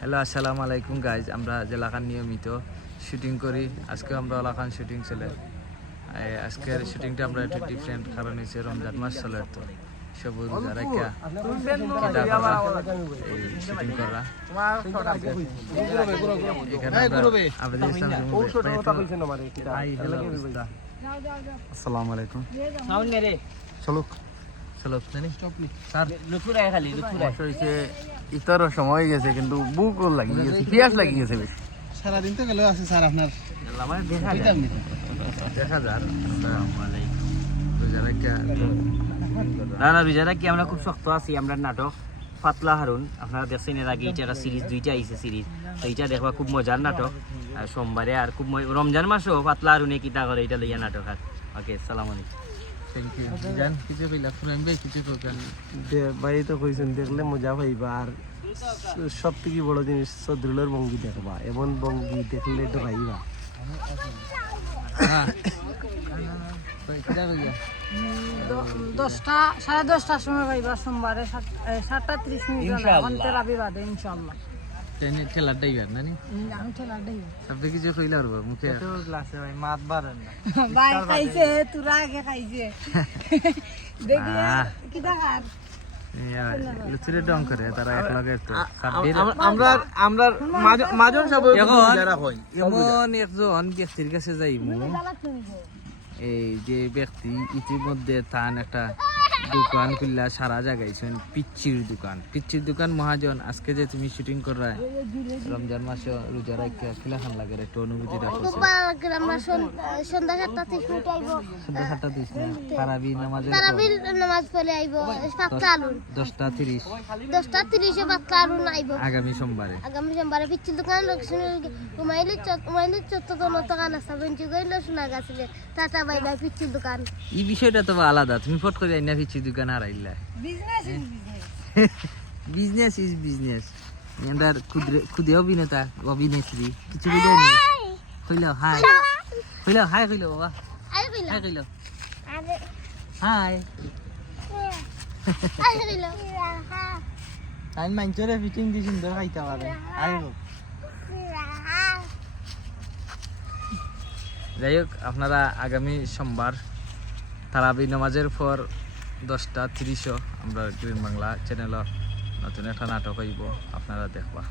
Hello আসসালামু আলাইকুম guys আমরা যে লাখান নিয়মিত শুটিং করি। আজকে আমরা লাখান শুটিং চলে। আজকের শুটিংটা আমরা একটু ডিফারেন্ট কারণ হচ্ছে রমজান মাস চলে তো। সব রোজা রাখা কিতা করা এই শুটিং করা। এখানে আবেদন ইসলাম জুমুর ভাই তো- হাই, hello, অবস্থা? আসসালামু আলাইকুম। চলো। চলো জানি স্যার সমস্যা হয়েছে ইফতারও সময় গেছে কিন্তু বুক লাগি গেছে পিয়াস লাগি গেছে বেশি সারাদিন তো গেলেও আছে স্যার আপনার দেখা যার আসসালামু আলাইকুম রোজা রাখা না না কি আমরা খুব শক্ত আছি আমরা নাটক পাতলা হারুন আপনারা দেখছেন এর আগে এটা সিরিজ দুইটা আইছে সিরিজ তো এইটা দেখবা খুব মজার নাটক আর সোমবারে আর খুব রমজান মাসও পাতলা হারুনে কিতা করে এটা লইয়া নাটক আর ওকে সালাম আলাইকুম থ্যাংক ইউ জান কিছু কইলা শুনাইন ভাই কিছু কইলেন ভাই তো কইছেন দেখলে মজা পাইবা। আর সব থেকে বড় জিনিস সদরুলের ভঙ্গি দেখবা। এমন ভঙ্গি দেখলে ডরাইবা হ্যাঁ। দশটা সাড়ে দশটার সময় পাইবা সোমবারে সাত- সাতটা ত্রিশ মিনিট ইনশাল্লাহ ট্রেনে ঠেলা ড্রাইভার নানি হুম, আমি ঠেলার দেই সব কিছু কইলা আর মুখে? ভাই খাইছে তোরা আগে খাইছে। দেখি আহ। কিটা খার লুচুরে ডং করে তারা তো। মাজন সব এখন এমন একজন ব্যক্তির কাছে যাইমু। এই যে ব্যক্তি ইতিমধ্যে তান একটা দোকান খুললা সারা জায়গাইছেন পিচ্চির দোকান। পিচ্চির দোকান মহাজন আজকে যে তুমি শুটিং করা রমজান মাসে রোজা রাখা কিলা খান লাগে একটু অনুভূতি রাখো সন্ধ্যা সাতটা ত্রিশ মিনিট আইব। সন্ধ্যা সাতটা দিস না তারাবি নামাজের পর তারাবির নামাজ পড়ে আইব পাতলা আলুন দশটা তিরিশ। দশটা তিরিশে পাতলা আলুন আইব। আগামী সোমবারে। আগামী সোমবারে পিচ্ছিল দোকান উমাইলি উমাইলি চত্বর দোকান আছে বেঞ্চি গইল শোনা গেছিলে টাটা বাই বাই পিচ্ছিল দোকান। এই বিষয়টা তো আলাদা তুমি ফট করে আইনা পিচ্চির দোকান হারাইলা বিজনেস বিজনেস ইজ বিজনেস ক্ষুদ্র ক্ষুদে অভিনেতা অভিনেত্রী কিছু বুঝাই নি? কইলাও হাই। কইলাও হাই কইলো বাবা। আরে কইলা। হাই কইলো। আরে। হাই। আরে কইলা। টাইম মাইনচরে ফিটিং দি সুন্দর খাইতে পারে। আইব যাই হোক আপনারা আগামী সোমবার তারাবি নামাজের পর দশটা তিরিশও আমরা গ্রিন বাংলা চ্যানেল নতুন একটা নাটক হইব আপনারা দেখবা।